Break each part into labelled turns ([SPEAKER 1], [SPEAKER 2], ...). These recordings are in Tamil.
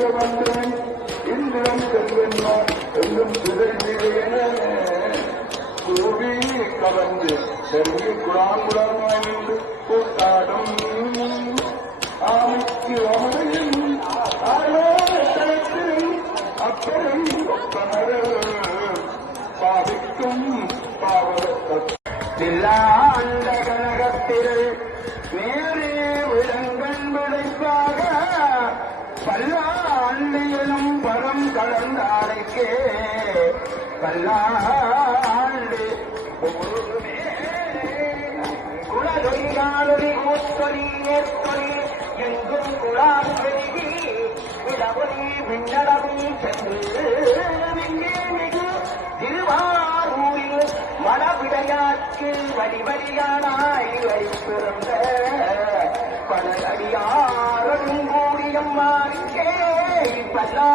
[SPEAKER 1] മുഖ്യമന്ത്രി ഇന്ദിരം ചെല്ലുന്ന എന്നും സുരജീവികനെ കൂടി കടഞ്ഞ് ചെറിയ കുറാൻ കുളമായിട്ടുണ്ട് കൂട്ടാടും.
[SPEAKER 2] ആമയ്ക്ക് അമരയും ആലോചനത്തിൽ അപ്പുറം ഒപ്പമര പാപിക്കും പാവ ജില്ലാ பல்லாண்டு ஒருமே குலதொழிலாளி மூத்தொலி நேர்த்தொலி எங்கும் குழாம் பெருகி விடவொலி விண்ணளவும் சென்று. திருவாரூரில் மலவிடையாக்கு வழிவழியானாய் வைத்திருந்த பல அடியாரும் கூடியம்மாருக்கே பல்லா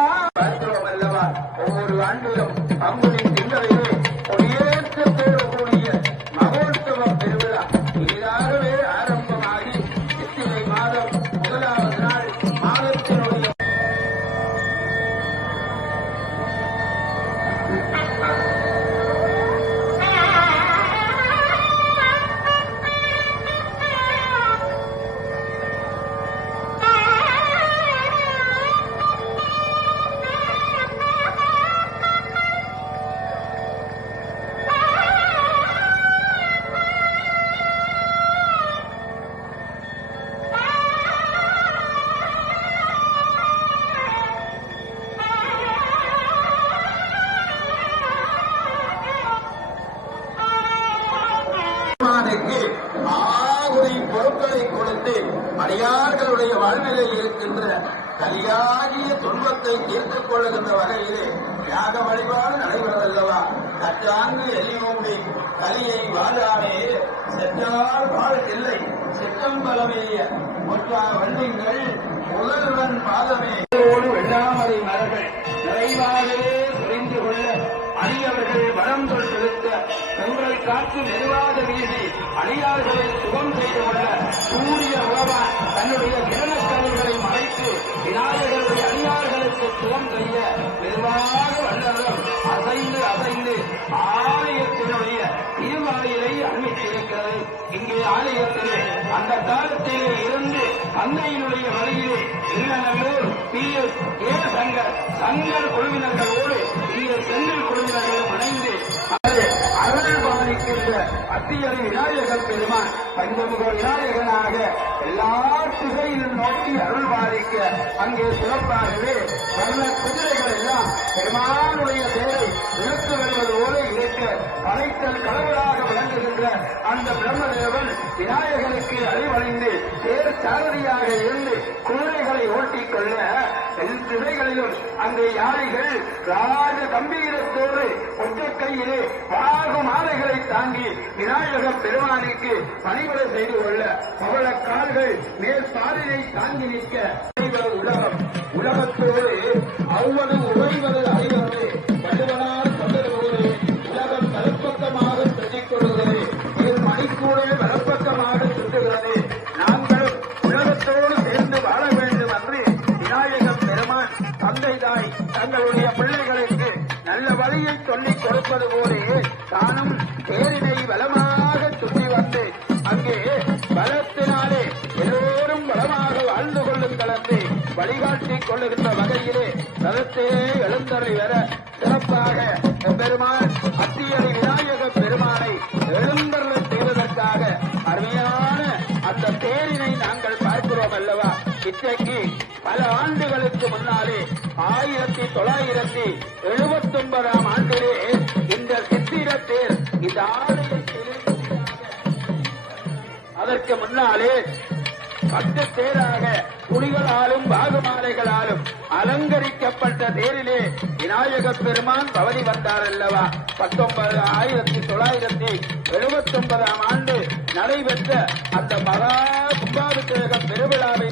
[SPEAKER 2] அடியார்களுடைய வாழ்நிலையில் இருக்கின்ற கலியாகிய துன்பத்தை தீர்த்துக் கொள்ளுகின்ற வகையிலே யாக வழிபாடு நடைபெறவல்லவா? கற்றாங்கு எல்லியோம்பி கலியை வாழாமே செற்றால் வாழ்கில்லை சிற்றம்பலமேய ஒற்றா வண்டிங்கள் முதல்வன் பாதமே. வெள்ளாமரை மரங்கள் நிறைவாகவே காற்று நெருவாத வீதி அடியார்களை சுகம் செய்து கொள்ள சூரிய உழவான் தன்னுடைய கிரணக்கருகளை மறைத்து விநாயகருடைய அடியார்களுக்கு சுகம் செய்ய மெதுவாக வல்லவரும் அசைந்து அசைந்து ஆலயத்தினுடைய திருவாயிலை அண்மித்திருக்கிறது இங்கே ஆலயத்திலே அந்த காலத்திலே இருந்து அன்னையினுடைய வழியிலே Illanallur P. S. A. Shankar Shankar குழுவினர்களோடு இங்கே செந்தில் குழுவினர்களும் இணைந்து அத்தியரை விநாயகர் பெருமான் பஞ்சமுக விநாயகனாக எல்லா திசையிலும் நோக்கி அருள் பாதிக்க அங்கே சிறப்பாகவே வல்ல குதிரைகள் எல்லாம் பெருமானுடைய தேரை இழுத்து வருவது போல இருக்க படைத்தல் கடவுளாக அந்த பிரம்மதேவன் விநாயகனுக்கு அறிவடைந்து தேர் சாரதியாக இருந்து கூரைகளை ஓட்டிக்கொள்ள எல் திசைகளிலும் அந்த யானைகள் ராஜ கம்பீரத்தோடு ஒற்றை கையிலே பாகு மாலைகளை தாங்கி விநாயக பெருமானுக்கு பணிவிடை செய்து கொள்ள பவள கால்கள் மேல் பாதையை தாங்கி நிற்க. உலகம் உலகத்து சொல்லிக் கொடுப்பது போலே தானும் தேரினை வளமாக சுற்றி வந்து அங்கே பலத்தினாலே எல்லோரும் வளமாக வாழ்ந்து கொள்ளும் கலந்து வழிகாட்டிக் கொள்ளுகின்ற வகையிலே ரதத்திலே எழுந்தரை வர சிறப்பாக பெருமான் அத்தியரை விநாயக பெருமானை எழுந்தருளை செய்வதற்காக அருமையான அந்த தேரினை நாங்கள் பார்க்கிறோம் அல்லவா? இன்றைக்கு பல ஆண்டுகளுக்கு முன்னாலே ஆயிரத்தி தொள்ளாயிரத்தி எழுபத்தி ஒன்பதாம் ஆண்டிலே இந்த சித்திர தேர் இந்த அதற்கு முன்னாலே பத்து தேராக துணிகளாலும் பாகுமாலைகளாலும் அலங்கரிக்கப்பட்ட தேரிலே விநாயக பெருமான் பவனி வந்தார் அல்லவா? பத்தொன்பது ஆயிரத்தி தொள்ளாயிரத்தி எழுபத்தி ஒன்பதாம் ஆண்டு நடைபெற்ற அந்த மகா கும்பாபிஷேக பெருவிழாவை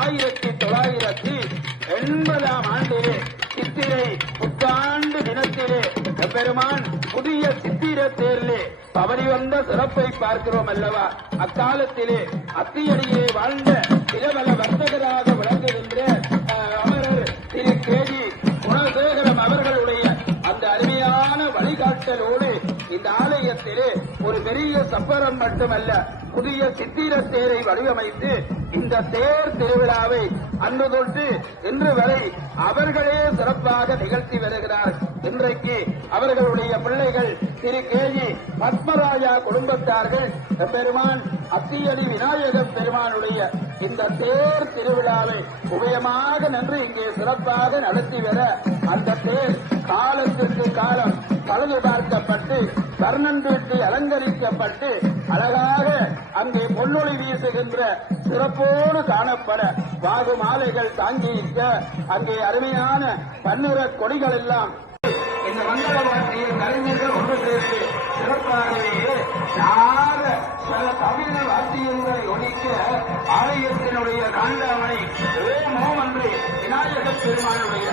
[SPEAKER 2] ஆயிரத்தி தொள்ளாயிரத்தி எண்பதாம் ஆண்டிலே சித்திரை புத்தாண்டு தினத்திலே பெருமான் புதிய சித்திர தேர்லே பவனி வந்த சிறப்பை பார்க்கிறோம் அல்லவா? அக்காலத்திலே அத்தியடியே வாழ்ந்த இளவல வர்த்தகராக விளங்குகின்ற அமரர் திரு கே குணசேகரம் அவர்களுடைய அந்த அருமையான வழிகாட்டலோடு இந்த ஆலயத்திலே ஒரு பெரிய சப்பரம் மட்டுமல்ல புதிய சித்திர தேரை வடிவமைத்து இந்த தேர் திருவிழாவை அன்று தொட்டு இன்று வரை அவர்களே சிறப்பாக நிகழ்த்தி வருகிறார். இன்றைக்கு அவர்களுடைய பிள்ளைகள் திரு கேஜி பத்மராஜா குடும்பத்தார்கள் பெருமான் அத்தியடி விநாயகர் பெருமானுடைய இந்த தேர் திருவிழாவை உபயமாக நின்று இங்கே சிறப்பாக நடத்தி வர அந்த தேர் காலத்திற்கு காலம் பழுது பார்க்கப்பட்டு வர்ணந்திட்டு அலங்கரிக்கப்பட்டு அழகாக அங்கே பொன்னொழி வீசுகின்ற சிறப்போடு காணப்பட வாகு மாலைகள் தாங்கியிருக்க அங்கே அருமையான பன்னிற கொடிகள் எல்லாம் இந்த மங்கள கலைஞர்கள் ஒன்று சேர்த்து சிறப்பாகவே யார சில தமிழ வாத்தியங்களை ஒழிக்க ஆலயத்தினுடைய காண்டாமணி ஓ மோமன்றி என்று விநாயகப் பெருமானுடைய